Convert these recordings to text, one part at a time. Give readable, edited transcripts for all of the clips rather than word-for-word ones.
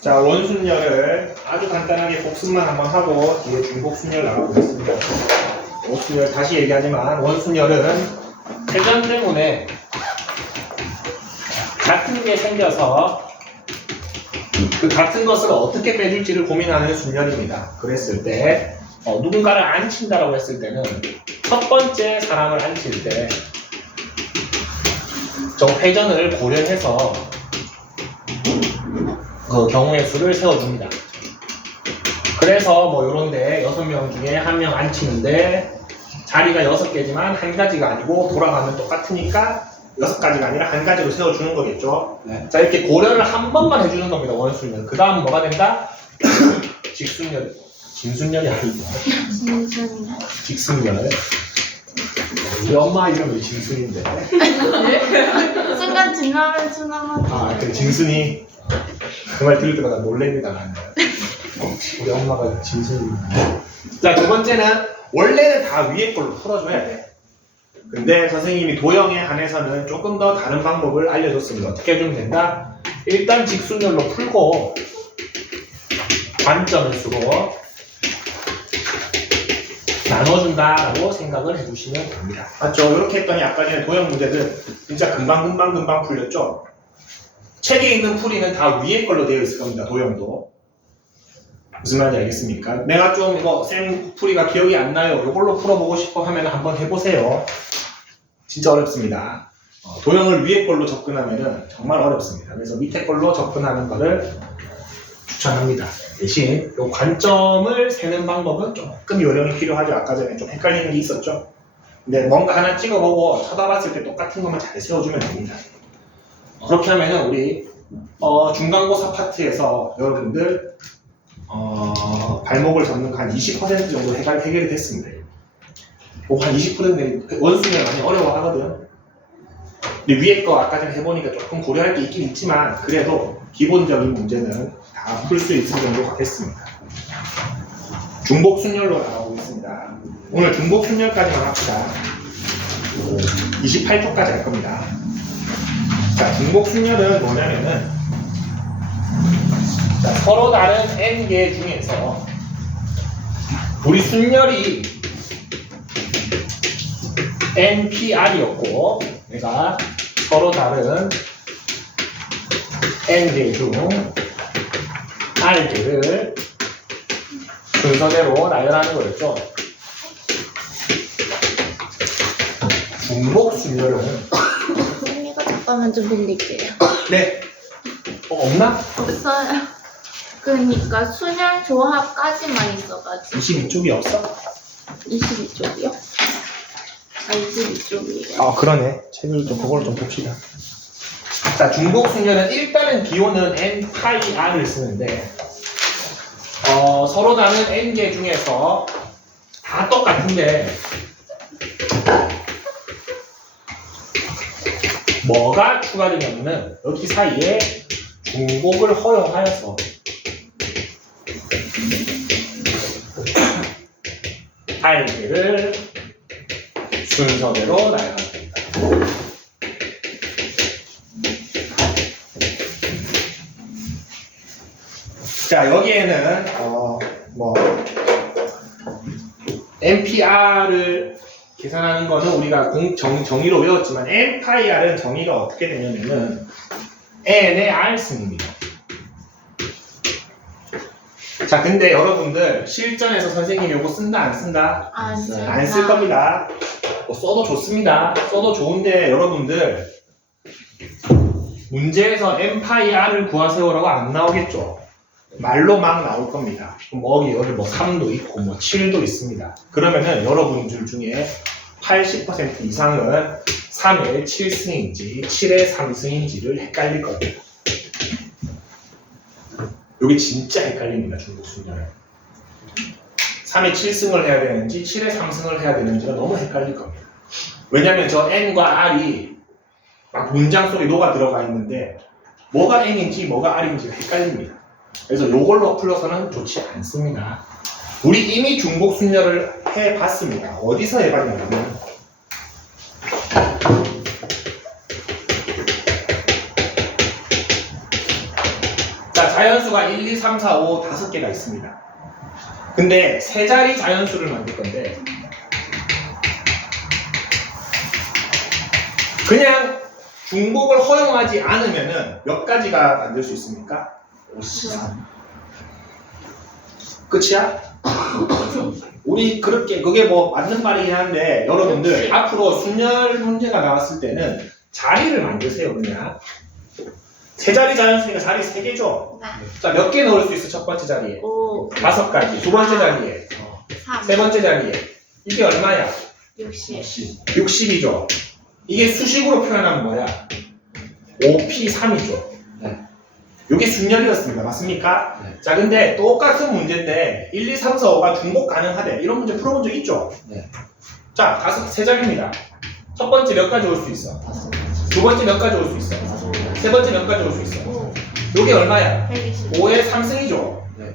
자, 원순열을 아주 간단하게 복습만 한번 하고 뒤에 중복순열 나가보겠습니다. 원순열 다시 얘기하지만 원순열은 회전 때문에 같은 게 생겨서 그 같은 것을 어떻게 빼줄지를 고민하는 순열입니다. 그랬을 때 누군가를 안 친다라고 했을 때는 첫 번째 사람을 안 칠 때 저 회전을 고려해서 그 경우의 수를 세워줍니다. 그래서 뭐 요런데 6명 중에 1명 안 치는데 자리가 6개지만 한 가지가 아니고 돌아가면 똑같으니까 6가지가 아니라 한 가지로 세워주는 거겠죠. 네. 자, 이렇게 고려를 한 번만 해주는 겁니다. 원순열. 그 다음 뭐가 된다? 직순열. 진순열이 아니고 직순열. 우리 엄마 이름이 진순인데. 순간 진라면 순하면 아, 그 진순이 그 말 들을 때마다 놀랍니다. 나는. 우리 엄마가 진순입니다. 자, 두 번째는 원래는 다 위에 걸로 풀어줘야 돼. 근데 선생님이 도형에 한해서는 조금 더 다른 방법을 알려줬습니다. 어떻게 해주면 된다? 일단 직순열로 풀고 관점을 쓰고 나눠준다라고 생각을 해주시면 됩니다. 맞죠? 이렇게 했더니 아까 전에 도형 문제들 진짜 금방 풀렸죠? 책에 있는 풀이는 다 위에 걸로 되어 있을 겁니다. 도형도. 무슨 말인지 알겠습니까? 내가 좀 이거 쌤 풀이가 기억이 안 나요. 이걸로 풀어보고 싶어 하면 한번 해보세요. 진짜 어렵습니다. 도형을 위에 걸로 접근하면 정말 어렵습니다. 그래서 밑에 걸로 접근하는 거를 추천합니다. 대신 이 관점을 세는 방법은 조금 요령이 필요하죠. 아까 전에 좀 헷갈리는 게 있었죠. 근데 뭔가 하나 찍어보고 쳐다봤을 때 똑같은 것만 잘 세워주면 됩니다. 그렇게 하면은 우리 중간고사 파트에서 여러분들 발목을 잡는 한 20% 정도 해결이 됐습니다. 한 20% 원순이 많이 어려워하거든. 근데 위에 거 아까 전에 해보니까 조금 고려할 게 있긴 있지만 그래도 기본적인 문제는 다 풀 수 있을 정도가 됐습니다. 중복순열로 나가보겠습니다. 오늘 중복순열까지만 합시다. 28쪽까지 할 겁니다. 자, 중복순열은 뭐냐면은 자, 서로 다른 n개 중에서 우리 순열이 npr이었고 내가 서로 다른 n개 중 r개를 순서대로 나열하는 거였죠. 중복순열은 언니가 잠깐만 좀 빌릴게요. 네. 없나? 없어요. 그러니까 순열 조합까지만 있어가지고 22쪽이 없어? 22쪽이요? 아 22쪽이에요. 아, 그러네. 책을 좀 그걸 좀 봅시다. 자, 중복순열은 일단은 기호는 n 파이 r을 쓰는데 서로 다른 n개 중에서 다 똑같은데 뭐가 추가되냐면은 여기 사이에 중복을 허용하여서 r개를 순서대로 나열합니다. 자, 여기에는 NPR을 계산하는 거는 우리가 정의로 외웠지만 NPR은 정의가 어떻게 되냐면은 N의 R승입니다. 자, 근데 여러분들 실전에서 선생님이 이거 쓴다 안 쓴다? 안 쓸 겁니다. 써도 좋습니다. 써도 좋은데 여러분들 문제에서 n파이 r을 구하세요라고 안 나오겠죠. 말로 막 나올 겁니다. 여기 뭐 3도 있고 뭐 7도 있습니다. 그러면은 여러분들 중에 80% 이상은 3의 7승인지 7의 3승인지를 헷갈릴 겁니다. 여기 진짜 헷갈립니다. 중복순열은 3의 7승을 해야 되는지 7의 3승을 해야 되는지가 너무 헷갈릴 겁니다. 왜냐면 저 n과 r이 막 문장 속에 녹아 들어가 있는데 뭐가 n인지 뭐가 r인지가 헷갈립니다. 그래서 요걸로 풀어서는 좋지 않습니다. 우리 이미 중복순열을 해봤습니다. 어디서 해봤냐면 자, 자연수가 1, 2, 3, 4, 5 5개가 있습니다. 근데 세 자리 자연수를 만들 건데 그냥 중복을 허용하지 않으면은 몇 가지가 만들 수 있습니까? 53. 끝이야? 우리 그렇게 그게 뭐 맞는 말이긴 한데 여러분들 앞으로 순열 문제가 나왔을 때는 자리를 만드세요. 그냥 세 자리 자연수니까 자리 3개죠? 네. 자, 몇 개 넣을 수 있어? 첫 번째 자리에 5, 5가지, 두 번째 자리에 3, 세 번째 자리에 이게 얼마야? 60. 60이죠. 이게 수식으로 표현하면 뭐야? 5P3이죠. 네. 이게 순열이었습니다. 맞습니까? 네. 자, 근데 똑같은 문제인데 1, 2, 3, 4, 5가 중복 가능하대. 이런 문제 풀어본 적 있죠? 네. 자, 세 자리입니다. 첫 번째 몇 가지 올 수 있어? 5가지. 두 번째 몇 가지 올 수 있어? 5가지. 세 번째 몇 가지 올 수 있어? 5, 요게 얼마야? 120. 5의 3승이죠. 네.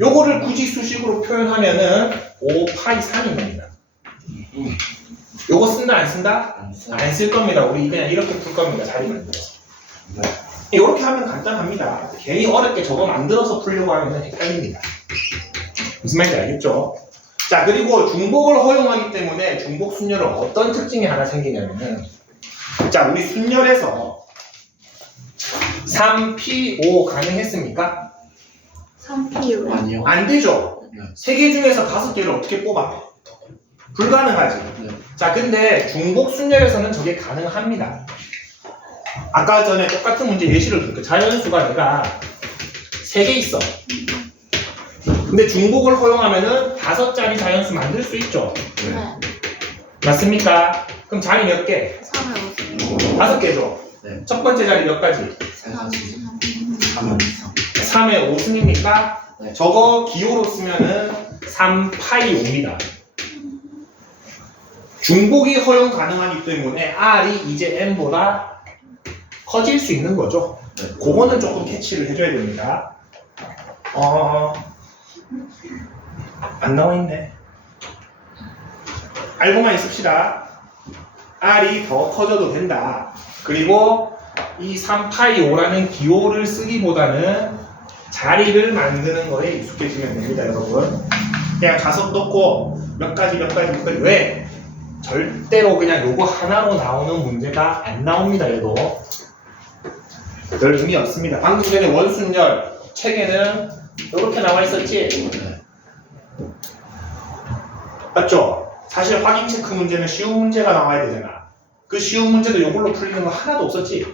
요거를 굳이 수식으로 표현하면은 5파이 3인 겁니다. 요거 쓴다 안 쓴다? 안 써. 안 쓸 겁니다. 우리 그냥 이렇게 풀 겁니다. 자리 만들어서. 네. 이렇게 하면 간단합니다. 괜히 어렵게 저거 만들어서 풀려고 하면 헷갈립니다. 무슨 말인지 알겠죠? 자, 그리고 중복을 허용하기 때문에 중복 순열은 어떤 특징이 하나 생기냐면은 자, 우리 순열에서 3P5 가능했습니까? 3P5. 아니요. 안 되죠. 네. 3개 중에서 5개를 어떻게 뽑아? 불가능하지. 네. 자, 근데 중복 순열에서는 저게 가능합니다. 아까 전에 똑같은 문제 예시를 들게 자연수가 내가 3개 있어. 근데 중복을 허용하면은 5자리 자연수 만들 수 있죠. 네. 맞습니까? 그럼 자리 몇 개? 3에 5개죠. 네. 첫 번째 자리 몇 가지? 50. 3. 3의 5승입니까? 네. 저거 기호로 쓰면은 3파이 5입니다. 중복이 허용 가능하기 때문에 R이 이제 M보다 커질 수 있는 거죠. 네. 그거는 조금 캐치를 해줘야 됩니다. 안 나와 있네. 알고만 있읍시다. R이 더 커져도 된다. 그리고 이 3파이 5라는 기호를 쓰기보다는 자리를 만드는 거에 익숙해지면 됩니다, 여러분. 그냥 가속 넣고 몇 가지. 왜? 절대로 그냥 요거 하나로 나오는 문제가 안 나옵니다, 얘도. 별 의미 없습니다. 방금 전에 원순열 책에는 이렇게 나와 있었지? 네. 맞죠? 사실 확인 체크 문제는 쉬운 문제가 나와야 되잖아. 그 쉬운 문제도 이걸로 풀리는 거 하나도 없었지?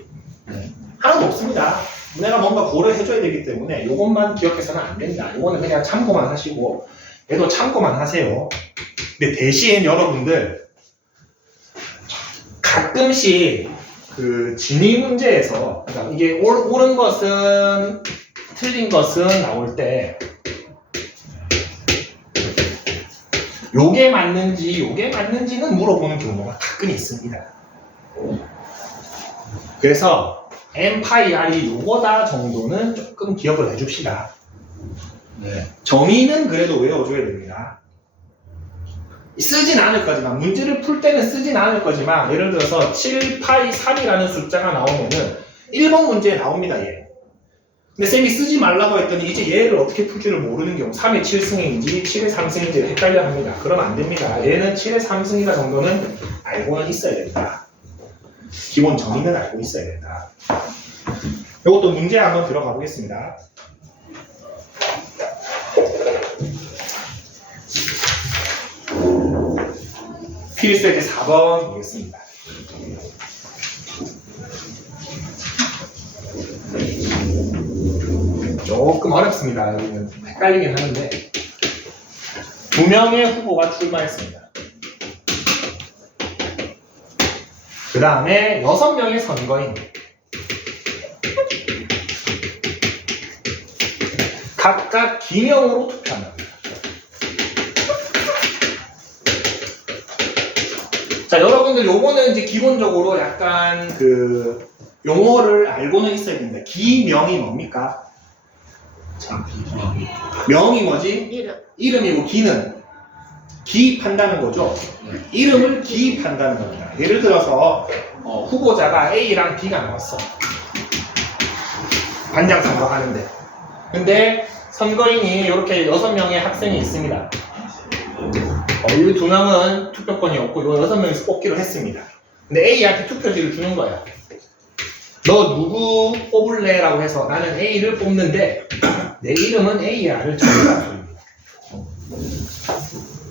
네. 하나도 없습니다. 내가 뭔가 고려해줘야 되기 때문에 이것만 기억해서는 안 된다. 이거는 그냥 참고만 하시고 얘도 참고만 하세요. 근데 대신 여러분들 가끔씩 그 진위 문제에서 그러니까 이게 옳은 것은 틀린 것은 나올 때 요게 맞는지는 물어보는 경우가 가끔 있습니다. 그래서 M파이 R이 요거다 정도는 조금 기억을 해줍시다. 네. 정의는 그래도 외워줘야 됩니다. 쓰진 않을 거지만 문제를 풀 때는 쓰진 않을 거지만 예를 들어서 7파이 3이라는 숫자가 나오면은 1번 문제에 나옵니다. 얘. 근데 쌤이 쓰지 말라고 했더니 이제 얘를 어떻게 풀지를 모르는 경우 3의 7승인지 7의 3승인지 헷갈려 합니다. 그러면 안 됩니다. 얘는 7의 3승이다 정도는 알고는 있어야 된다. 기본 정의는 알고 있어야 된다. 이것도 문제 한번 들어가 보겠습니다. 필수의 4번 보겠습니다. 조금 어렵습니다. 여기는 헷갈리긴 하는데 2명의 후보가 출마했습니다. 그 다음에 6명의 선거인 각각 기명으로 투표한다. 자, 여러분들 요거는 이제 기본적으로 약간 그 용어를 알고는 있어야 됩니다. 기명이 뭡니까? 명이 뭐지? 이름. 이름이고 기는 기입한다는 거죠. 네. 이름을 기입한다는 겁니다. 예를 들어서 후보자가 A랑 B가 나왔어. 반장 선거하는데 근데 선거인이 이렇게 6명의 학생이 있습니다. 이 2명은 투표권이 없고 이 6명이서 뽑기로 했습니다. 근데 A한테 투표지를 주는 거야. 너 누구 뽑을래? 라고 해서 나는 A를 뽑는데 내 이름은 A야를 적으라는 소리입니다.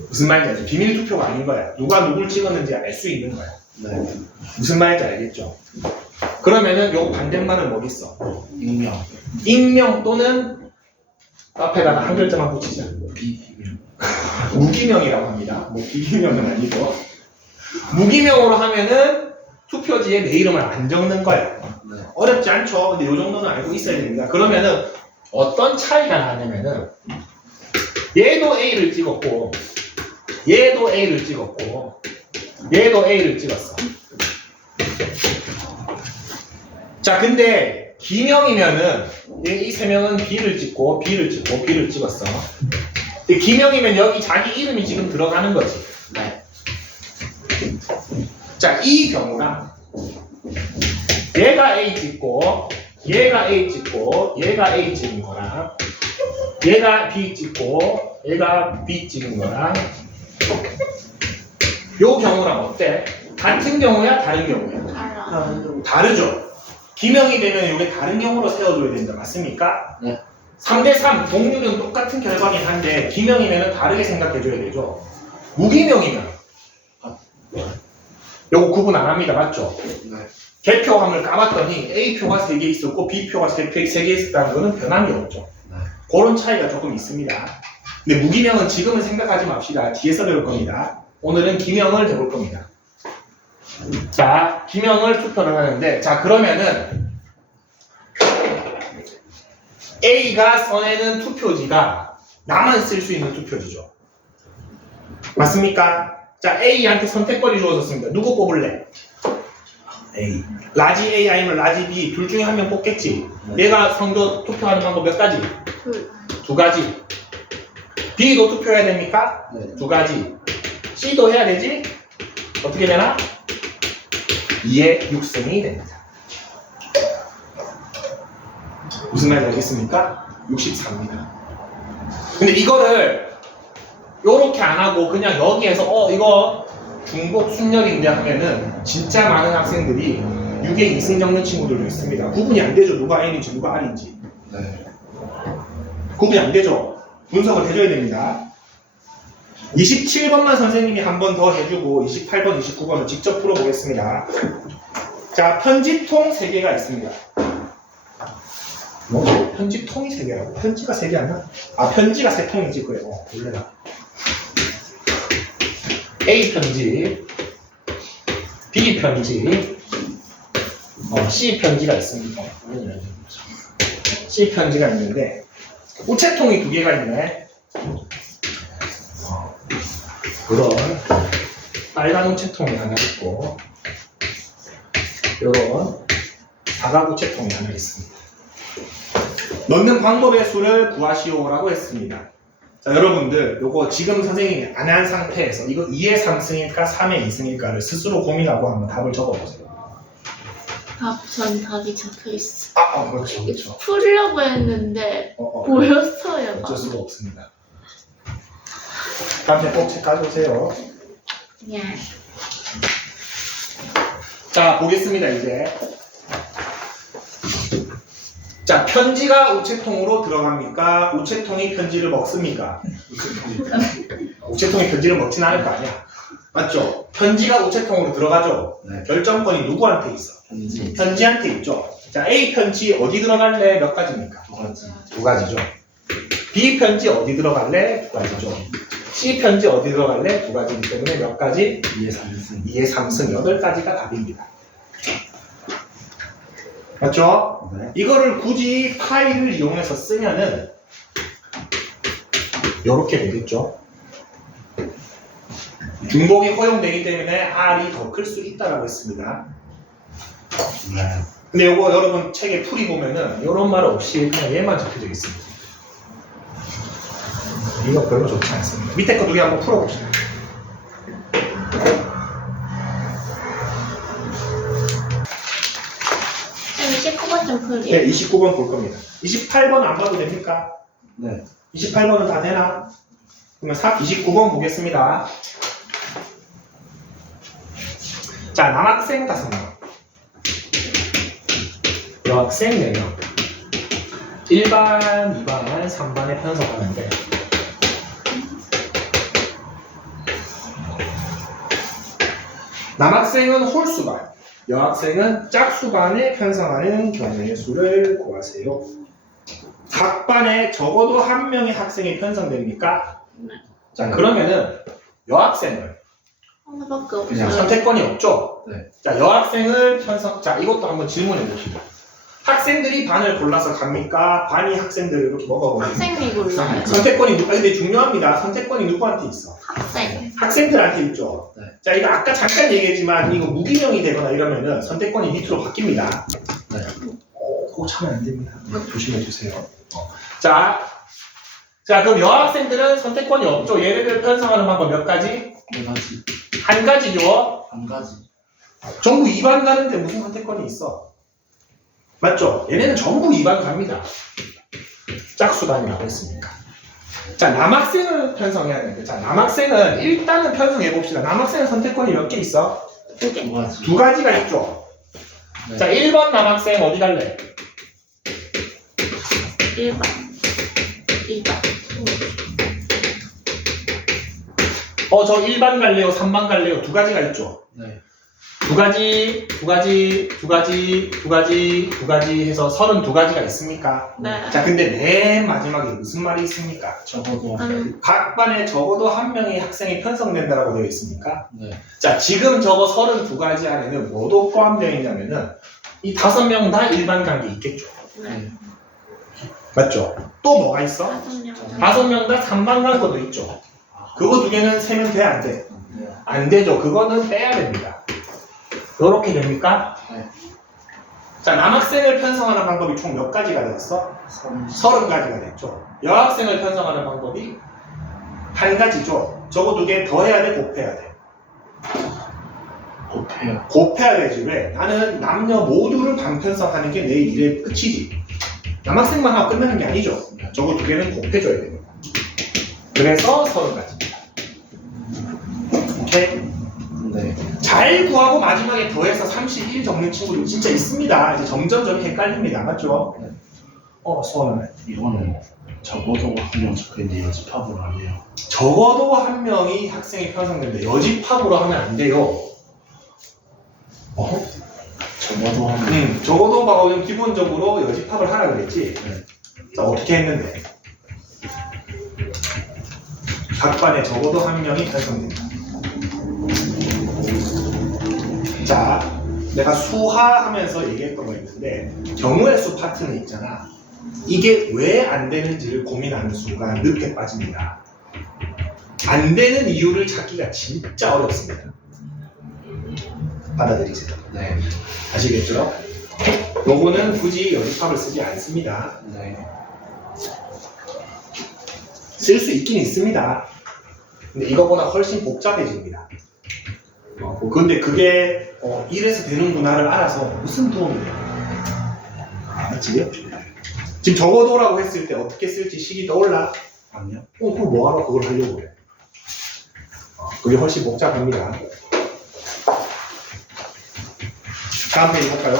무슨 말인지 알죠? 비밀 투표가 아닌 거야. 누가 누굴 찍었는지 알 수 있는 거야. 네. 무슨 말인지 알겠죠? 그러면은 요 반대말은 뭐겠어? 익명. 익명 또는 앞에다가 한 글자만 붙이자. 비익명. 무기명이라고 합니다. 뭐 비기명은 아니고 무기명으로 하면은 투표지에 내 이름을 안 적는 거예요. 네. 어렵지 않죠? 근데 요 정도는 알고 있어야 됩니다. 그러면은 어떤 차이가 나냐면은 얘도 A를 찍었고 얘도 A를 찍었고 얘도 A를 찍었어. 자, 근데 기명이면은 이 세 명은 B를 찍고 B를 찍고 B를 찍었어. 기명이면 여기 자기 이름이 지금 들어가는 거지. 네. 자, 이 경우랑 얘가 A 찍고 얘가 A 찍고 얘가 A 찍은 거랑 얘가 B 찍고 얘가 B 찍은 거랑 요 경우랑 어때? 같은 경우야? 다른 경우야? 알아. 다르죠? 기명이 되면 이게 다른 경우로 세워줘야 된다. 맞습니까? 네. 3대3 동률은 똑같은 결과긴 한데 기명이면 다르게 생각해줘야 되죠. 무기명이면 요거 구분 안 합니다. 맞죠? 네. 개표함을 까봤더니 A표가 3개 있었고 B표가 3개 있었다는 거는 변함이 없죠. 네. 그런 차이가 조금 있습니다. 근데 무기명은 지금은 생각하지 맙시다. 뒤에서 배울 겁니다. 오늘은 기명을 해볼 겁니다. 자, 기명을 투표를 하는데, 자, 그러면은 A가 써내는 투표지가 나만 쓸 수 있는 투표지죠. 맞습니까? 자, A한테 선택권이 주어졌습니다. 누구 뽑을래? A. 라지 A 아니면 라지 B 둘 중에 한 명 뽑겠지. 네. 얘가 성적 투표하는 방법 몇 가지? 둘. 2가지. B도 투표해야 됩니까? 네. 2가지. C도 해야 되지? 어떻게 되나? 2의 6승이 됩니다. 무슨 말인지 알겠습니까? 64입니다. 근데 이거를 요렇게 안 하고 그냥 여기에서 이거 중복 순열인데 하면은 진짜 많은 학생들이 6의 2승 적는 친구들도 있습니다. 구분이 안 되죠. 누가 N인지 누가 R인지. 네. 구분이 안 되죠. 분석을 해줘야 됩니다. 27번만 선생님이 한 번 더 해주고 28번, 29번은 직접 풀어보겠습니다. 자, 편지통 3개가 있습니다. 뭐? 편지통이 3개라고? 편지가 3개 아니야? 아, 편지가 3통이지. 그래. 원래가 A 편지, B 편지, C 편지가 있습니다. C 편지가 있는데 우체통이 2개가 있네. 그런 빨간 우체통이 하나 있고 이런 사각 우체통이 하나 있습니다. 넣는 방법의 수를 구하시오라고 했습니다. 자, 여러분들 요거 지금 선생님이 안 한 상태에서 이거 2의 3승일까 3의 2승일까를 스스로 고민하고 한번 답을 적어보세요. 전 답이 적혀 있어. 그렇죠, 그렇죠. 풀려고 했는데 보였어요. 어쩔 수가 없습니다. 다음에 꼭 체크해주세요. 예. 자, 보겠습니다, 이제. 자, 편지가 우체통으로 들어갑니까? 우체통이 편지를 먹습니까? 우체통이 편지를 먹진 않을 거 아니야. 맞죠? 편지가 우체통으로 들어가죠? 네. 결정권이 누구한테 있어? 편지. 편지한테 있죠? 자, A 편지 어디 들어갈래? 몇 가지입니까? 2가지. 2가지죠. B 편지 어디 들어갈래? 2가지죠. C 편지 어디 들어갈래? 2가지이기 때문에 몇 가지? 2의 3승. 2의 3승 8가지가 답입니다. 맞죠? 네. 이거를 굳이 파일을 이용해서 쓰면은 이렇게 되겠죠. 중복이 허용되기 때문에 R이 더 클 수 있다라고 했습니다. 네. 근데 이거 여러분 책에 풀이 보면은 이런 말 없이 그냥 얘만 적혀져 있습니다. 이거 별로 좋지 않습니다. 밑에 거 2개 한번 풀어봅시다. 선생님 19번 좀 그래. 네, 29번 볼 겁니다. 28번 안 봐도 됩니까? 네. 28번은 다 되나? 그러면 29번 보겠습니다. 자, 남학생 5명. 여학생 4명. 1반, 2반, 3반에 편성하는데 남학생은 홀수반, 여학생은 짝수반에 편성하는 경우의 수를 구하세요. 각 반에 적어도 한 명의 학생이 편성됩니까? 네. 자, 그러면은 여학생을 하나밖에 그냥 없어요. 선택권이 없죠? 네. 자, 여학생을 자, 이것도 한번 질문해 봅시다. 학생들이 반을 골라서 갑니까? 반이 학생들을 이렇게 먹어버립니까? 학생이 골라요. 선택권이 근데 중요합니다. 선택권이 누구한테 있어? 학생. 학생들한테 있죠. 네. 자, 이거 아까 잠깐 얘기했지만 이거 무기명이 되거나 이러면은 선택권이 밑으로 바뀝니다. 네. 그거 차면 안 됩니다. 조심해 주세요. 자, 그럼 여학생들은 선택권이 없죠. 얘네들 편성하는 방법 몇 가지? 4가지. 한 가지죠. 1가지. 전부 2반 가는데 무슨 선택권이 있어? 맞죠? 얘네는 전부 2반 갑니다. 짝수반이라고 했으니까. 자, 남학생을 편성해야 되는데, 자, 남학생은 일단은 편성해 봅시다. 남학생은 선택권이 몇 개 있어? 2개. 2가지. 2가지가 있죠. 네. 자, 1번 남학생 어디 갈래? 1반. 2반. 저 1반 갈래요? 3반 갈래요? 2가지가 있죠. 네. 2가지 해서 32가지가 있습니까? 네. 자, 근데 맨 마지막에 무슨 말이 있습니까? 적어도 각 반에 적어도 한 명의 학생이 편성된다라고 되어 있습니까? 네. 자, 지금 저거 32가지 안에는 뭐도 포함되어 있냐면은 이 5명 다 일반 관계 있겠죠. 네. 맞죠? 또 뭐가 있어? 5명. 5명 다 3반 간 것도 있죠. 그거 2개는 세면 돼, 안 돼? 네. 안 되죠. 그거는 빼야 됩니다. 요렇게 됩니까? 네. 자, 남학생을 편성하는 방법이 총 몇 가지가 되었어? 30. 30가지가 됐죠. 여학생을 편성하는 방법이 한 가지죠. 저거 2개 더 해야 돼, 곱해야 돼? 곱해요. 곱해야 되지. 왜? 나는 남녀 모두를 반편성하는 게 내 일의 끝이지. 남학생만 하고 끝나는 게 아니죠. 저거 2개는 곱해줘야 됩니다. 그래서 30가지입니다. 오케이? 네. 잘 구하고 마지막에 더해서 31 적는 친구들 진짜 있습니다. 이제 점점 헷갈립니다. 맞죠? 네. 수원은 이거는 적어도 한 명 적혀있는데 여집합으로 안 해요. 적어도 한 명이 학생이 편성되는데 여집합으로 하면 안 돼요. 적어도 한 명. 적어도 봐보면 기본적으로 여집합을 하라 그랬지. 네. 자, 어떻게 했는데? 각 반에 적어도 한 명이 편성된다. 자, 내가 수하 하면서 얘기했던 거 있는데 경우의 수 파트는 있잖아. 이게 왜 안 되는지를 고민하는 순간 늪에 빠집니다. 안 되는 이유를 찾기가 진짜 어렵습니다. 받아들이세요. 네. 아시겠죠? 요거는 굳이 여집합을 쓰지 않습니다. 네. 쓸 수 있긴 있습니다. 근데 이거보다 훨씬 복잡해집니다. 근데 그게 이래서 되는구나를 알아서 무슨 도움이 돼요? 맞지? 지금 적어도라고 했을 때 어떻게 쓸지 식이 떠올라? 아니요. 그럼 뭐하러 그걸 하려고 해? 그게 훨씬 복잡합니다. 다음 페이지 볼까요?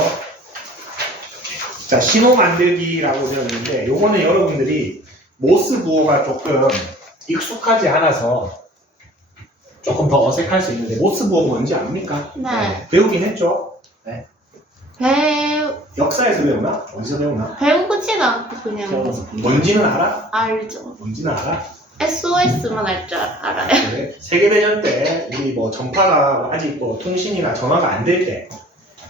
자, 신호 만들기라고 되어 있는데 요거는 여러분들이 모스 부호가 조금 익숙하지 않아서 조금 더 어색할 수 있는데 모스 부호가 뭔지 압니까? 네. 배우긴 했죠? 역사에서 배우나? 어디서 배우나? 배우지도 않고 그냥 태어나서 뭔지는 알아? 알죠. 뭔지는 알아? SOS만 알 줄 알아요. 그래? 세계대전 때 우리 뭐 전파가 아직 뭐 통신이나 전화가 안 될 때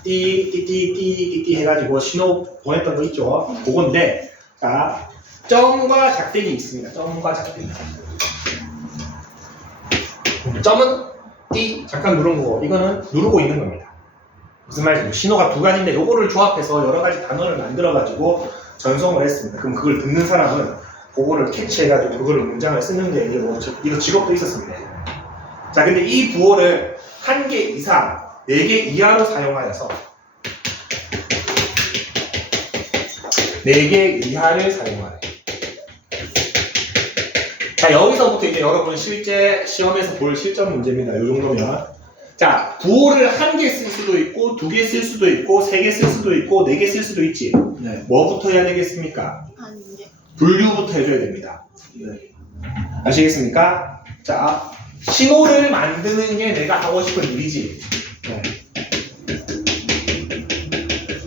띠띠띠띠띠 해가지고 신호 보냈던 거 있죠? 그건데 자, 점과 작대기 있습니다. 점과 작대기. 점은 띠 잠깐 누른 거고 이거는 누르고 있는 겁니다. 무슨 말인지 신호가 2가지인데 요거를 조합해서 여러 가지 단어를 만들어 가지고 전송을 했습니다. 그럼 그걸 듣는 사람은 그거를 캐치해 가지고 그거를 문장을 쓰는 게 이제 뭐 이거 직업도 있었습니다. 자, 근데 이 부호를 1개 이상 4개 이하로 사용하여서 4개 이하를 사용하래. 자, 여기서부터 이제 여러분 실제 시험에서 볼 실전 문제입니다. 이 정도면. 자, 부호를 1개 쓸 수도 있고, 2개 쓸 수도 있고, 3개 쓸 수도 있고, 4개 쓸 수도 있지. 네. 뭐부터 해야 되겠습니까? 아니요. 분류부터 해줘야 됩니다. 네. 아시겠습니까? 자, 신호를 만드는 게 내가 하고 싶은 일이지. 네.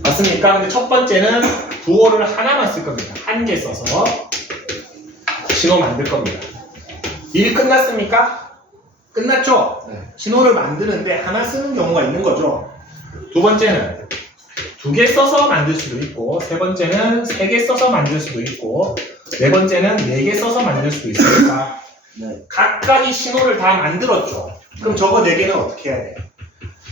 맞습니까? 근데 첫 번째는 부호를 하나만 쓸 겁니다. 1개 써서 신호 만들 겁니다. 일 끝났습니까? 끝났죠? 네. 신호를 만드는데 하나 쓰는 경우가 있는 거죠. 두 번째는 2개 써서 만들 수도 있고, 세 번째는 3개 써서 만들 수도 있고, 네 번째는 4개 써서 만들 수도 있으니까 네. 각각의 신호를 다 만들었죠. 그럼 저거 4개는 어떻게 해야 돼?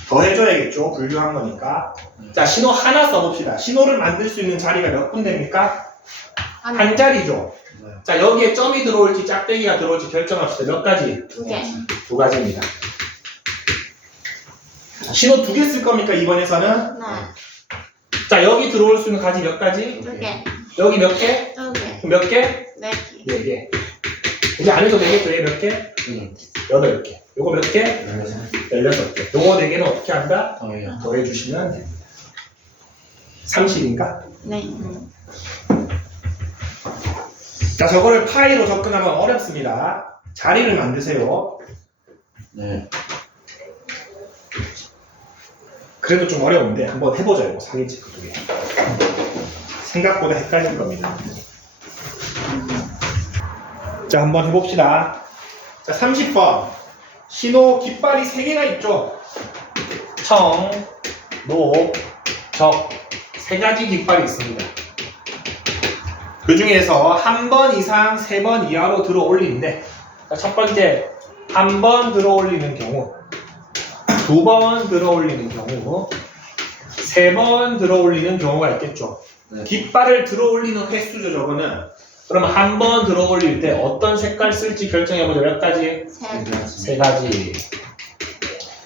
더 해줘야겠죠. 분류한 거니까. 자, 신호 하나 써봅시다. 신호를 만들 수 있는 자리가 몇 군데입니까? 한 자리죠. 네. 자, 여기에 점이 들어올지 짝대기가 들어올지 결정합시다. 몇 가지? 2개. 2가지입니다. 신호 2개 쓸 겁니까? 이번에서는? 네. 자, 여기 들어올 수 있는 가지 몇 가지? 2개. 여기 몇 개? 2개. 몇 개? 4개. 4개. 이제 안 해도 되겠죠? 얘 몇 개? 8개. 요거 몇 개? 16개. 요거 4개는 어떻게 한다? 더해요. 더해주시면 됩니다. 30인가? 네. 자, 저거를 파이로 접근하면 어렵습니다. 자리를 만드세요. 네. 그래도 좀 어려운데 한번 해보자. 이거 사기 체크 2개. 생각보다 헷갈릴 겁니다. 자, 한번 해봅시다. 자, 30번. 신호 깃발이 3개가 있죠. 청, 노, 적. 3가지 깃발이 있습니다. 그 중에서 한 번 이상 3번 이하로 들어 올리는데, 첫 번째, 한 번 들어 올리는 경우, 2번 들어 올리는 경우, 3번 들어 올리는 경우가 있겠죠. 네. 깃발을 들어 올리는 횟수죠, 저거는. 그러면 한 번 들어 올릴 때 어떤 색깔 쓸지 결정해보자. 몇 가지? 3. 3가지.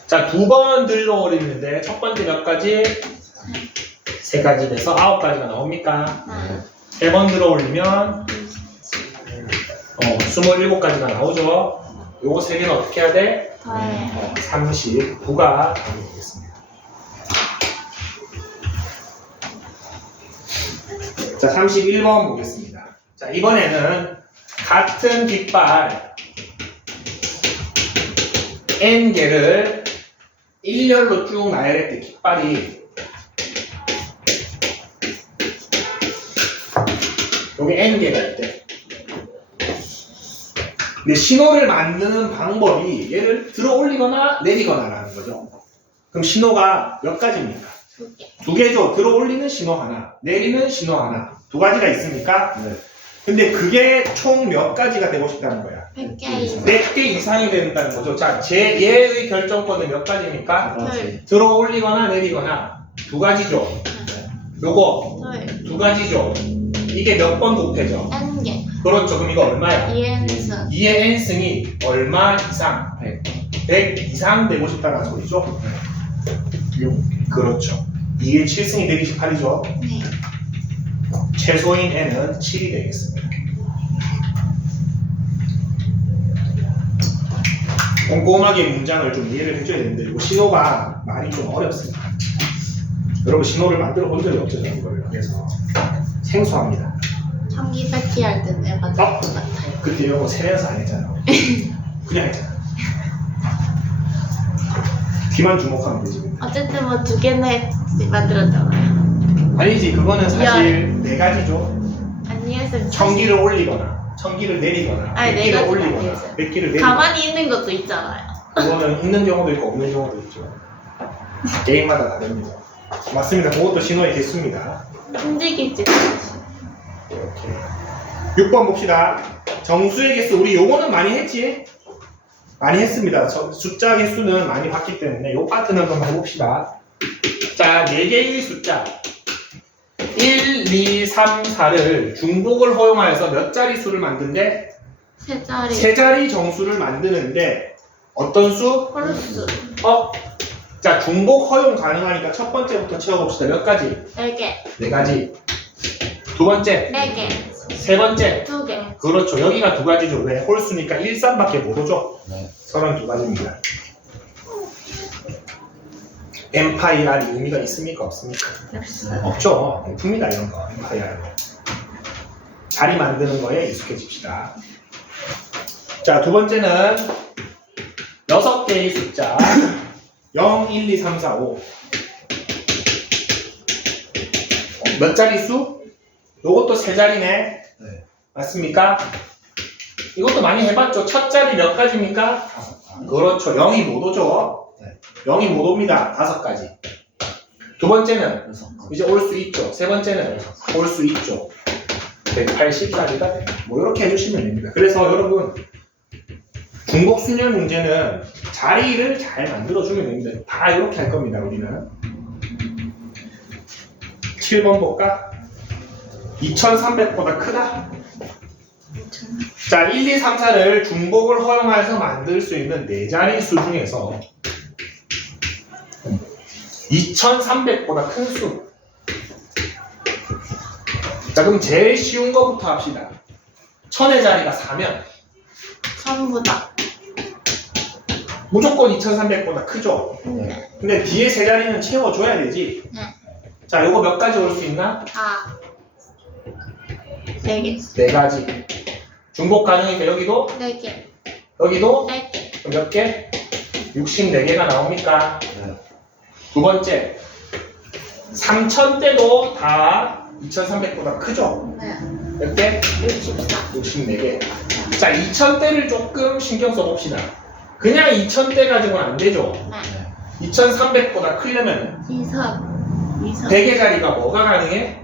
자, 2번 들어 올리는데 첫 번째 몇 가지? 3가지 돼서 9가지가 나옵니까? 네. 3번 들어 올리면 27가지가 나오죠. 요거 3개는 어떻게 해야 돼? 더해요. 39가 되겠습니다. 자, 31번 보겠습니다. 자, 이번에는 같은 깃발 N개를 일렬로 쭉 나열했대. 깃발이 여기 N개가 있대. 근데 신호를 만드는 방법이 얘를 들어 올리거나 내리거나 라는 거죠. 그럼 신호가 몇 가지입니까? 2개. 2개죠. 들어 올리는 신호 하나, 내리는 신호 하나. 2가지가 있으니까. 네. 근데 그게 총 몇 가지가 되고 싶다는 거야? 100개 이상. 4개 이상이 된다는 거죠. 자, 얘의 결정권은 몇 가지입니까? 네. 들어 올리거나 내리거나 2가지죠. 요거 더해. 2가지죠. 이게 몇 번 곱해져? N개. 그렇죠. 그럼 이거 얼마야? 2N승. 2의 n승이 얼마 이상? 100 이상 되고 싶다는 소리죠? 그렇죠. 2의 7승이 128이죠. 네. 최소인 n은 7이 되겠습니다. 꼼꼼하게 문장을 좀 이해를 해줘야 되는데 이거 신호가 많이 좀 어렵습니다. 여러분 신호를 만들어 본 적이 없죠, 저는 이걸. 그래서 생소합니다. 청기 뺏기 할 때는 해봤던 어? 것 같아요. 그때 이런 거 세면서 안 했잖아. 그냥 했잖아. 귀만 주목하면 되지. 근데. 어쨌든 뭐 2개는 만들었잖아요. 아니지, 그거는 사실 4가지죠. 아니었어요. 청기를 올리거나, 청기를 내리거나, 아니, 백기를 4가지가 올리거나, 아니었어요. 백기를 내리거나. 가만히 있는 것도 있잖아요. 그거는 있는 경우도 있고 없는 경우도 있죠. 게임마다 다릅니다. 맞습니다. 그것도 신호의 개수입니다. 움직일지. 이렇게. 6번 봅시다. 정수의 개수. 우리 요거는 많이 했지? 많이 했습니다. 숫자 개수는 많이 봤기 때문에 요 파트는 한번 해봅시다. 자, 4개의 숫자 1, 2, 3, 4를 중복을 허용하여서 몇 자리 수를 만든대? 3자리. 3자리 정수를 만드는데 어떤 수? 홀수. 자, 중복 허용 가능하니까 첫 번째부터 채워봅시다. 몇 가지? 4개. 4가지. 두 번째, 4개. 세 번째. 2개. 그렇죠. 여기가 두 가지죠. 왜? 홀수니까 1, 3밖에 못 오죠. 네. 32가지입니다. 엠파이알이 의미가 있습니까? 없습니까? 없어요. 없죠. 풉니다 이런 거. 엠파이알. 자리 만드는 거에 익숙해집시다. 자, 두 번째는 6개의 숫자 0, 1, 2, 3, 4, 5 몇 자릿수? 요것도 세 자리네. 네. 맞습니까? 이것도 많이 해봤죠. 첫 자리 몇 가지입니까? 5가지. 그렇죠. 0이 못 오죠. 네. 0이 못 옵니다. 5가지. 두 번째는 6가지. 이제 올 수 있죠. 세 번째는 올 수 있죠. 180까지가 돼요. 뭐 이렇게 해주시면 됩니다. 그래서 여러분 중복 순열 문제는 자리를 잘 만들어주면 됩니다. 다 이렇게 할 겁니다. 우리는 7번 볼까? 2300보다 크다? 자, 1, 2, 3, 4를 중복을 허용해서 만들 수 있는 4자릿수 중에서 2300보다 큰 수. 자, 그럼 제일 쉬운 거부터 합시다. 1000의 자리가 4면 전부 다. 무조건 2300보다 크죠? 네. 근데 뒤에 세 자리는 채워줘야 되지. 네. 자, 요거 몇 가지 올 수 있나? 다. 4개. 4가지. 중복 가능이니까 여기도, 4개. 여기도 4개. 그럼 몇 개? 64개가 나옵니까? 네. 두 번째, 3000대도 다 2300보다 크죠? 네. 몇 개? 64. 64개. 자, 2000대를 조금 신경 써봅시다. 그냥 2000대 가지고는 안 되죠? 네. 2300보다 크려면 2선. 2선. 100의 자리가 뭐가 가능해?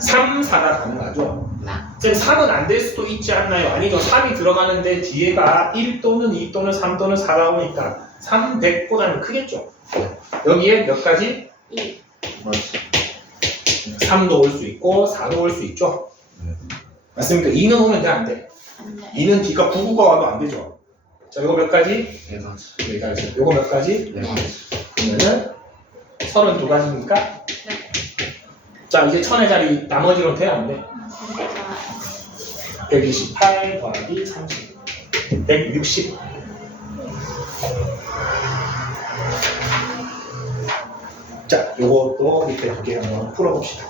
3, 4가 가능하죠? 네. 지금 3은 안 될 수도 있지 않나요? 아니죠. 3이 들어가는데 뒤에가 1 또는 2 또는 3 또는 4 나오니까 300보다는 크겠죠? 여기에 몇 가지? 2. 3도 올 수 있고 4도 올 수 있죠? 네. 맞습니까? 2는 오면 돼, 안 돼? 안 돼. 2는 뒤가 9구가 와도 안 되죠? 자, 요거 몇 가지? 4가지. 4가지. 요거 몇 가지? 4가지. 그러면은 32가지입니까? 네. 자, 이제 1000의 자리 나머지로 돼, 안 돼? 좋아요. 128 더하기 30. 160. 자, 요것도 밑에 두 개 한번 풀어봅시다.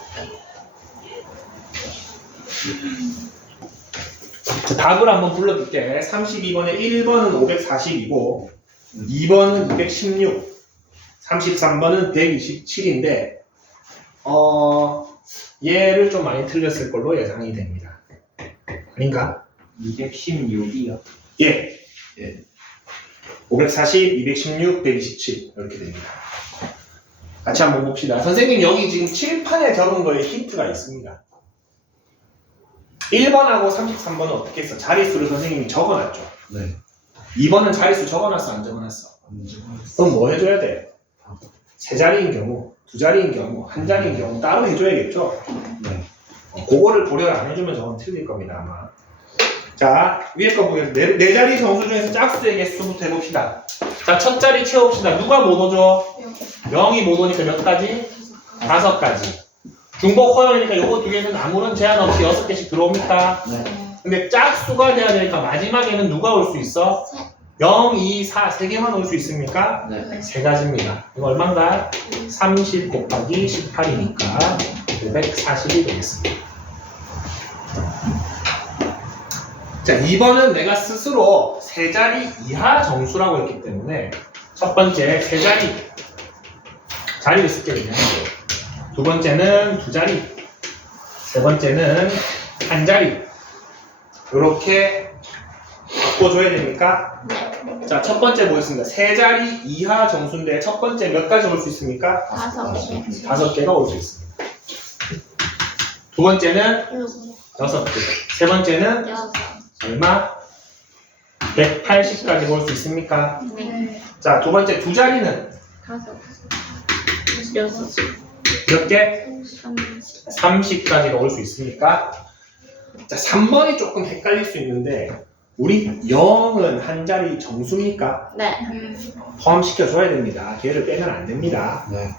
자, 답을 한번 불러줄게. 32번에 1번은 540이고 2번은 216, 33번은 127인데 얘를 좀 많이 틀렸을 걸로 예상이 됩니다. 아닌가? 216이요. 예. 540, 216, 127 이렇게 됩니다. 같이 한번 봅시다. 선생님 여기 지금 칠판에 적은 거에 힌트가 있습니다. 1번하고 33번은 어떻게 했어? 자릿수를 선생님이 적어놨죠. 네. 2번은 자릿수 적어놨어? 안 적어놨어? 그럼 뭐 해줘야 돼? 세 자리인 경우, 두 자리인 경우, 한 자리인 경우 따로 해줘야겠죠? 네. 그거를 고려를 안 해주면 저건 틀릴 겁니다 아마. 자, 위에 거 보겠습니다. 네 자리 정수 중에서 짝수의 개수부터 해봅시다. 자, 첫 자리 채워봅시다. 누가 못 오죠? 0이 못 오니까 몇 가지? 5가지. 중복 허용이니까 요거 두 개는 아무런 제한 없이 6개씩 들어옵니까? 네. 근데 짝수가 돼야 되니까 마지막에는 누가 올 수 있어? 셋. 0, 2, 4, 3개만 올 수 있습니까? 네. 세 가지입니다. 이거 얼마인가? 30 곱하기 18이니까 540이 되겠습니다. 자, 2번은 내가 스스로 세 자리 이하 정수라고 했기 때문에 첫 번째 세 자리를 쓸게 그냥. 두 번째는 두 자리, 세 번째는 한 자리. 이렇게 바꿔줘야 됩니까? 네. 자, 첫 번째 뭐였습니까? 세 자리 이하 정수인데 첫 번째 몇 가지 올 수 있습니까? 5개. 5개가 올 수 있습니다. 두 번째는 6. 6개. 세 번째는 6. 얼마? 180까지 올 수 있습니까? 네. 자, 두 번째 두 자리는 5. 6. 몇 개? 30. 30까지가 올 수 있습니까? 자, 3번이 조금 헷갈릴 수 있는데 우리 0은 한 자리 정수입니까? 네. 포함시켜줘야 됩니다. 걔를 빼면 안 됩니다. 네.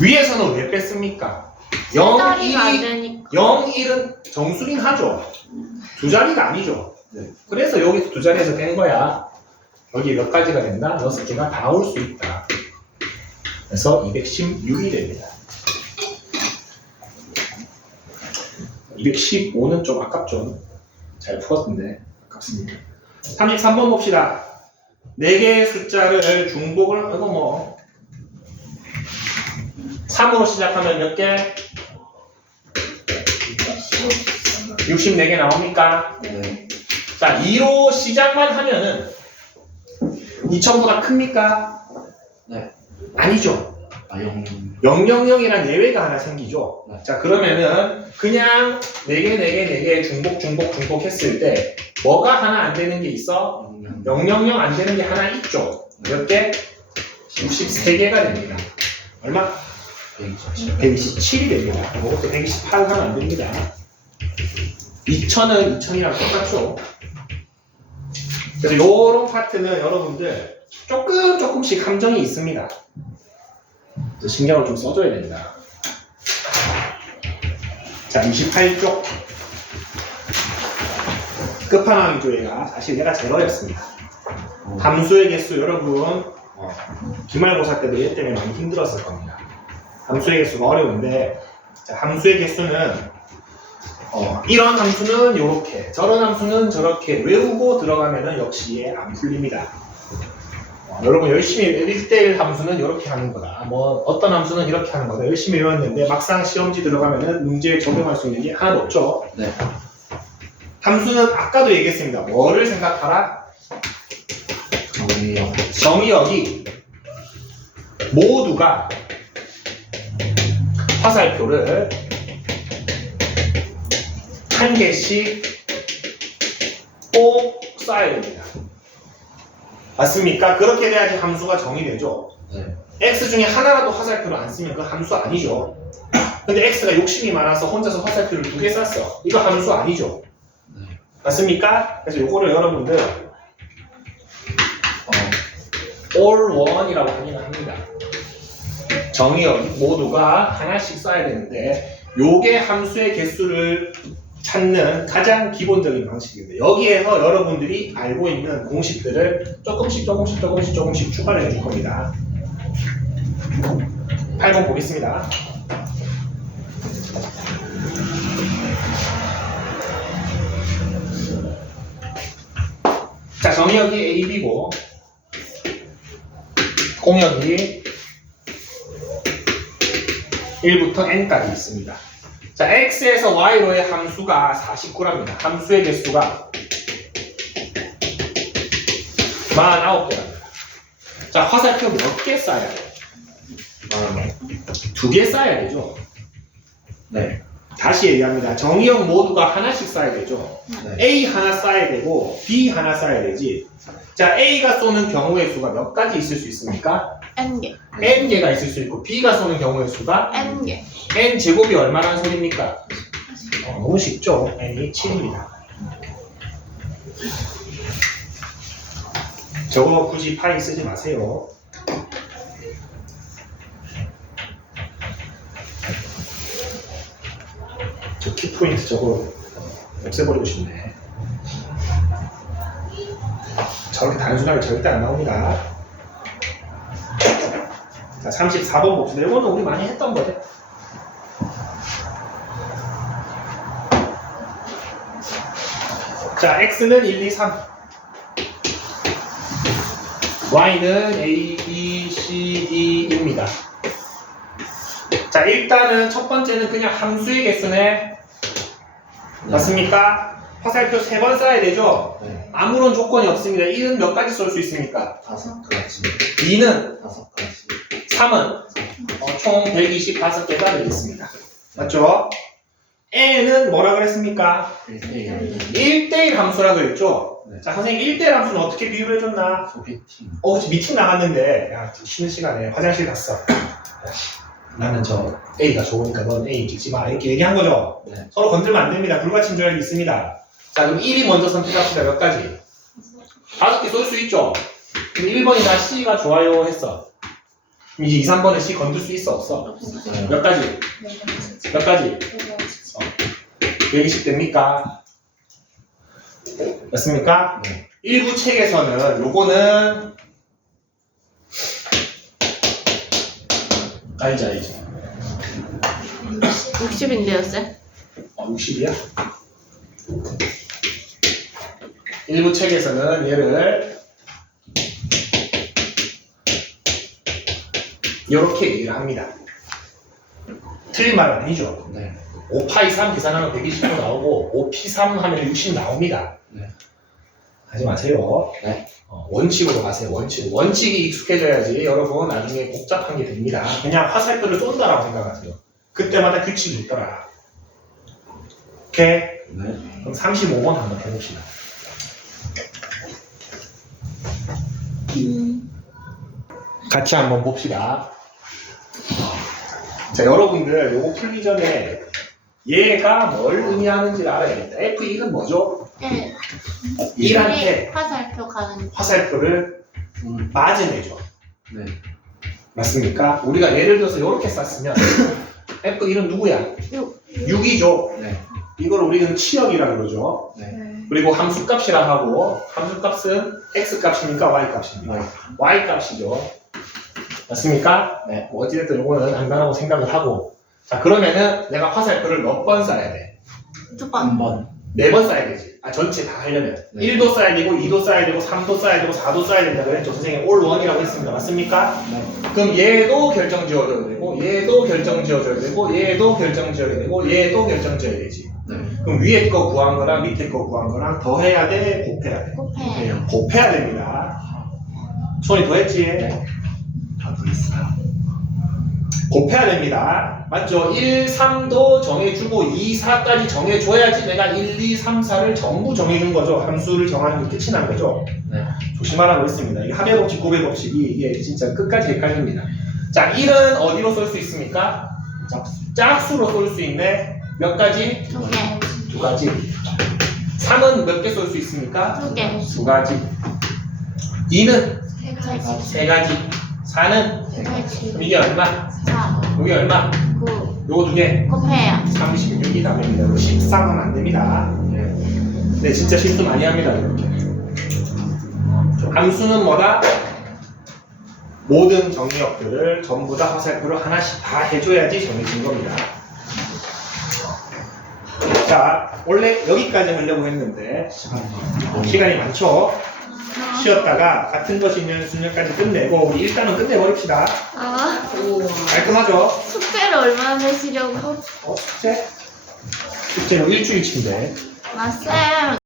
위에서는 왜 뺐습니까? 0, 자리가 안 1이 되니까. 0, 1은 정수긴 하죠. 두 자리가 아니죠. 네. 그래서 여기서 두 자리에서 뺀 거야. 여기 몇 가지가 된다? 6개가 다 올 수 있다. 그래서 216이 됩니다. 215는 좀 아깝죠. 잘 풀었는데 아깝습니다. 33번 봅시다. 4개의 숫자를 중복을 이거 뭐 3으로 시작하면 몇 개? 64개 나옵니까? 네. 자, 2로 시작만 하면은 2000보다 큽니까? 네. 아니죠. 아, 0. 000이란 예외가 하나 생기죠. 네. 자, 그러면은 그냥 4개 중복 했을 때 뭐가 하나 안 되는 게 있어? 000 안 되는 게 하나 있죠. 몇 개? 63개가 됩니다. 얼마? 127. 127이 됩니다. 그것도 128 하면 안 됩니다. 2000은 2000이랑 똑같죠. 그래서 요런 파트는 여러분들 조금씩 함정이 있습니다. 그래서 신경을 좀 써줘야 된다. 자, 28쪽. 끝판왕이죠, 얘가. 사실 얘가 제일 어렵습니다. 함수의 개수, 여러분, 기말고사 때도 얘 때문에 많이 힘들었을 겁니다. 함수의 개수가 어려운데, 자, 함수의 개수는 이런 함수는 요렇게, 저런 함수는 저렇게 외우고 들어가면은 역시 얘 안 풀립니다. 여러분 열심히 1대1 함수는 이렇게 하는 거다. 뭐 어떤 함수는 이렇게 하는 거다. 열심히 외웠는데 막상 시험지 들어가면은 문제에 적용할 수 있는 게 하나도 없죠. 네. 함수는 아까도 얘기했습니다. 뭐를 생각하라? 정리요. 정의역이 모두가 화살표를 한 개씩 꼭 쏴야 됩니다. 맞습니까? 그렇게 돼야지 함수가 정의되죠. 네. x 중에 하나라도 화살표를 안 쓰면 그 함수 아니죠. 근데 x가 욕심이 많아서 혼자서 화살표를 2개 쐈어. 이거 함수 아니죠. 네. 맞습니까? 그래서 요거를 여러분들 all one이라고 하긴 합니다. 정의역 모두가 하나씩 쏴야 되는데 요게 함수의 개수를 찾는 가장 기본적인 방식입니다. 여기에서 여러분들이 알고 있는 공식들을 조금씩 추가를 해줄 겁니다. 8번 보겠습니다. 자, 정의역이 A, B고 공역이 1부터 N까지 있습니다. 자, X에서 Y로의 함수가 49랍니다. 함수의 개수가 49개랍니다. 자, 화살표 몇 개 쏴야 돼요? 2개 쏴야 되죠. 네. 다시 얘기합니다. 정의역 모두가 하나씩 쏴야 되죠. 네. A 하나 쏴야 되고 B 하나 쏴야 되지. 자, A가 쏘는 경우의 수가 몇 가지 있을 수 있습니까? N개. N개가 있을 수 있고 B가 쏘는 경우의 수가 N개. N 제곱이 얼마라는 소리입니까? 너무 쉽죠? N이 7입니다. 저거 굳이 파이 쓰지 마세요. 저 키포인트 저거 없애버리고 싶네. 저렇게 단순하게 절대 안 나옵니다. 자, 34번 봅시다. 이거는 우리 많이 했던 거죠. 자, x는 1, 2, 3. y는 a, b, c, d입니다. 자, 일단은 첫 번째는 그냥 함수의 개수네. 맞습니까? 화살표 3번 쏴야 되죠? 네. 아무런 조건이 없습니다. 1은 몇 가지 쏠 수 있습니까? 5가지. 2는 5가지. 3은 총 125개가 되겠습니다. 맞죠? n은 뭐라 그랬습니까? 1대1. 1대1 함수라 그랬죠? 네. 자, 선생님 1대1 함수는 어떻게 비유를 해줬나? 소개팅. 혹시 미팅 나갔는데 야, 쉬는 시간에 화장실 갔어. 야, 씨, 나는 저 A가 좋으니까 넌 A 찍지 마. 이렇게 얘기한 거죠? 네. 서로 건들면 안 됩니다. 불가침 조약이 있습니다. 자, 그럼 1이 먼저 선택합시다. 몇 가지? 5개 쏠 수 있죠? 근데 1번이 나 C가 좋아요 했어. 이제 2, 3번은 C 건들 수 있어 없어? 없어요. 몇 가지? 네 번째. 몇 가지? 네 번째. 120 됩니까? 맞습니까? 네. 일부 책에서는 요거는 알지 60인데요, 쌤? 60이야? 일부 책에서는 얘를 이렇게 얘기를 합니다. 틀린 말은 아니죠. 네. 5파이 3 계산하면 120도 나오고 5p3 하면 60 나옵니다. 네. 하지 마세요. 네. 원칙으로 가세요. 원칙이 익숙해져야지 여러분 나중에 복잡한 게 됩니다. 그냥 화살표를 쏜다라고 생각하세요. 그때마다 규칙이 있더라. 오케이? 네. 그럼 35번 한번 해봅시다. 같이 한번 봅시다. 자, 여러분들 요거 풀기 전에 얘가 뭘 의미하는지 알아야겠다. F1은 뭐죠? 1. 1한테 화살표 가는 화살표를 맞으내죠. 네. 맞습니까? 우리가 예를 들어서 이렇게 썼으면 F1은 누구야? 6이죠. 네. 이걸 우리는 치역이라고 그러죠. 그리고 함수값이라 하고 함수값은 X값입니까? Y값입니까? Y값이죠. 맞습니까? 네. 뭐 어찌됐든 이거는 간단하고 생각을 하고 자 그러면은 내가 화살표를 몇 번 쏴야 돼? 두 번. 한 번. 4번 쏴야 되지. 전체 다 하려면. 네. 1도 쏴야 되고 2도 쏴야 되고 3도 쏴야 되고 4도 쏴야 된다 그랬죠. 선생님 올 1이라고 했습니다. 맞습니까? 네. 그럼 얘도 결정 지어줘야 되고 얘도 결정 지어줘야 되고 얘도 결정 지어야 되고 얘도 결정 지어야 되지. 네. 그럼 위에 거 구한 거랑 밑에 거 구한 거랑 더해야 돼? 곱해야 돼? 곱해요. 곱해야 됩니다. 손이 더했지? 네. 저도 있어요. 곱해야 됩니다. 맞죠? 1, 3도 정해주고 2, 4까지 정해줘야지 내가 1, 2, 3, 4를 전부 정해준 거죠. 함수를 정하는 게 끝이 난 거죠. 네. 조심하라고 했습니다. 이 합의 법칙, 고배 법칙이 이게 진짜 끝까지 헷갈립니다. 자, 1은 어디로 쏠 수 있습니까? 짝수로 쏠 수 있네. 몇 가지? 두 개. 2가지. 3은 몇 개 쏠 수 있습니까? 두 개. 2가지. 2는 세 가지. 3가지. 4는 세 가지. 그럼 이게 얼마? 4. 여기 얼마? 9. 요거 2개. 곱해요. 36이 답입니다. 13하면 안 됩니다. 네, 진짜 실수 많이 합니다. 이렇게. 함수는 뭐다? 모든 정리역들을 전부 다 화살표로 하나씩 다 해줘야지 정해진 겁니다. 자, 원래 여기까지 하려고 했는데 시간이 많죠? 쉬었다가 같은 것이면 수년까지 끝내고 우리 일단은 끝내버립시다. 아, 깔끔하죠? 숙제를 얼마나 내시려고? 숙제? 숙제는 일주일치인데. 아, 쌤.